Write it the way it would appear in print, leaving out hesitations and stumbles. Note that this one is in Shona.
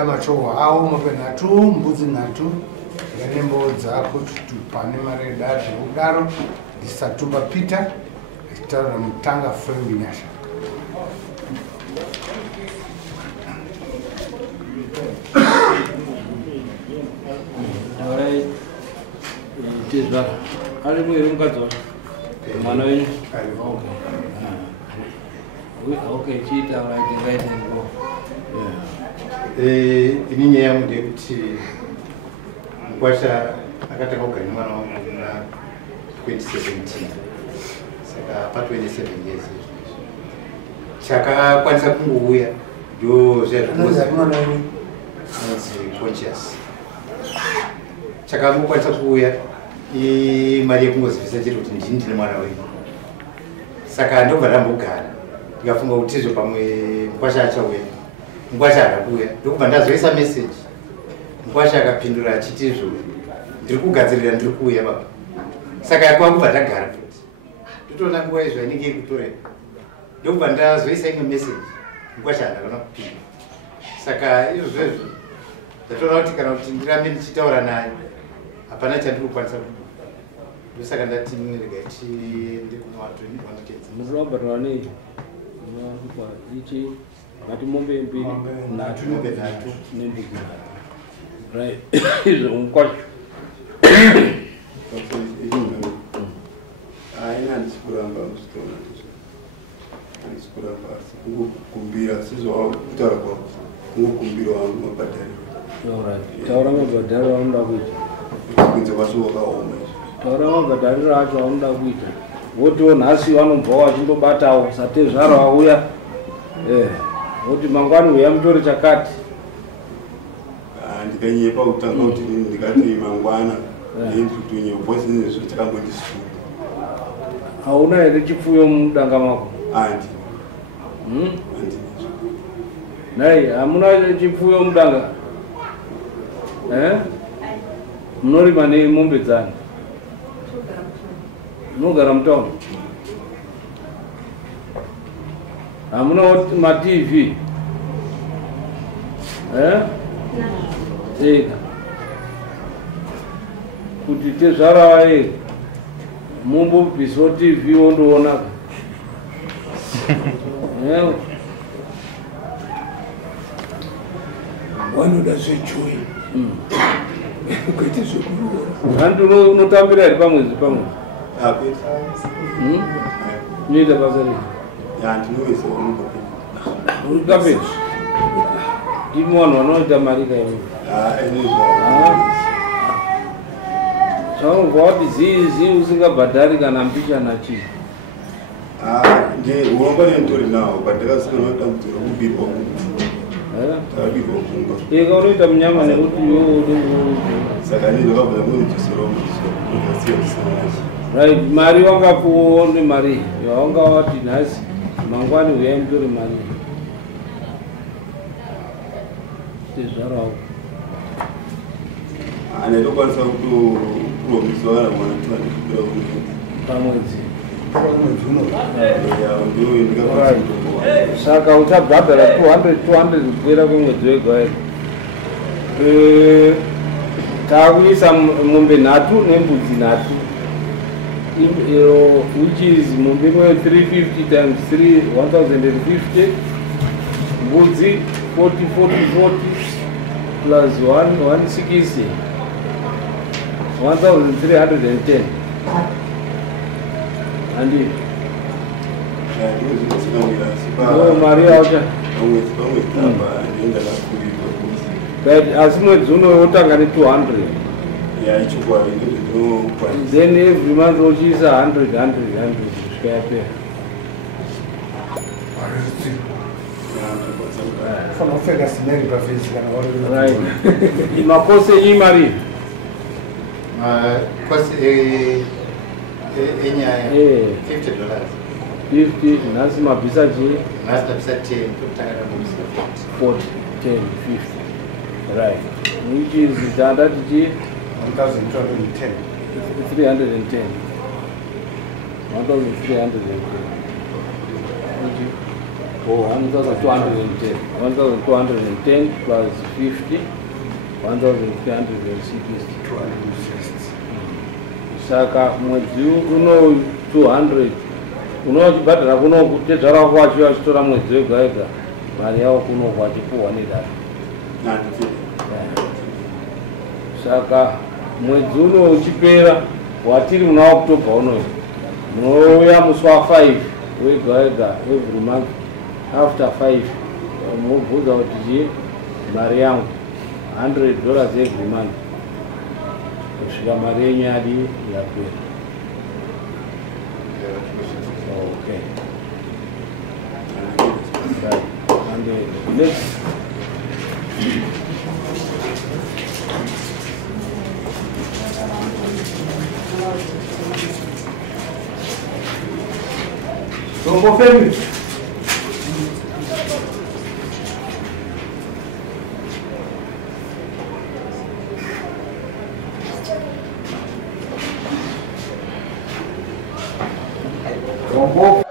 anoda machohwa awo mombe nhatu mbudzi nhatu nganembo dzako pane mari dazvo kudaro ndisatumba Peter achitaura mutanga Frank Nyasha. Alright, it is that. How do we look at it? Manoy? Okay, cheat out like the right and go. Ini nyaya mude kuti Mkwasha akataka kugara mwana wangu na 2017. Saka pa 27 years. Chakakwanisa kungouya ndo zvazvinozi conscious. Chakangokwanisa kuuya imari yekungozivisa chete kuti ndini ndine mwana wenyu. Saka ndobva ndambogara ndikafunga kuti izvo pamwe Mkwasha achauya. Mkwasha akakuya ndokubva ndazoisa message. Mkwasha akapindura achiti izvo ndiri kugadzirira ndiri kuuya baba. Saka yakwakubva ndagara futi ndotoona nguva izvo inenge ikutorera ndokubva ndazoisa imwe message. Mkwasha handakona kupinda. Saka izvozvo ndatoona kuti kana kuti ndirambe ndichitaura naye hapana chandiri kukwanisa kudu. Ndosaka ndati regai tiende kumavanotedza munobatwa nei ichi ngati mombe mbiri nhatu nembudzi right izvo Mkwasha haina ndisikuramba muzvitora handisikuramba asi kungokumbira sizvakutaura kwavo kungokumbira wangu mabhadhariro. Taura mabhadhariro aunoda kuita kunze kwasvo wakaoma izvo. Taura mabhadhariro acho aunoda kuita votiwo nhasi vanobva vachindobatawo satezvaro auya voti mangwani uya mutore chakati. Ndikanyepa kutanga kuti ndikati mangwana ndiri kutonyepa vosi nezvo chakambondishupa. Hauna here chipfuyo mudanga mako? Andi. Nai, hamuna chipfuyo mudanga? Munorima nemombe dzani? Munogara mutaundi? Hamuna ma-TV? Ega. Kuti tezvara ega. Mumbobvisawo TV wondoonaka. Wanoda zvejoyi. Ukaita zvekuroora. Hantu unotambira here pamwedzi pamwedzi? Unoita basa rei? Ndinoisa uri kapeti? Ndimi vanhu vanoita mari kaivo? Zvaunobva wati zii usingabhadhari kana mbichana chii? urongwa nenditori nawo pandakasvika nedambudziko rekubirwa kunga eka unoita munyama nekuti saka ndakabva ndakasiyaisanachi right. Mari wangapuwo nemari yawanga wati nhasi mangwani uyai mutore mari tezvarawo ndinokwanisa kutopromiswa kana mwana tandikupira pamwedzi. Saka uchabhadhara 200 kupera kwemwedzi wega wega. Takuisa mombe nhatu nembudzi nhatu, which is mombe imwe 350 times 3 1050, mbudzi 40 plus 160 1310. Andi mari yacho asi mwedzi uno wotanga ne200 then every month uchiisa 100 kusvika yapera. Makosi enyi mari enyaya $50 nhasi mabhisa chii? Nhasi tabisa 10 tokutanga mabhisa 40 10 50 right, which is ndati chii? 1,210 1,310 Oh, 1,210. 1,210 plus 50, 1,360. Saka mwedzi uno 200. Unochibhadhara kuno kutedzara kwacho achitora mwedzi wega wega. Mari yavo kuno kwachipuwa nedata. Saka mwedzi uno uchipera watiri muna October unoyu. Munouya musi wa5 wega wega every month. After 5 mubvunza kuti mari yangu $100 every month. Kusvika mari yenyu yadi yapera. Okay. Right. And next. Tombo family. Tombo.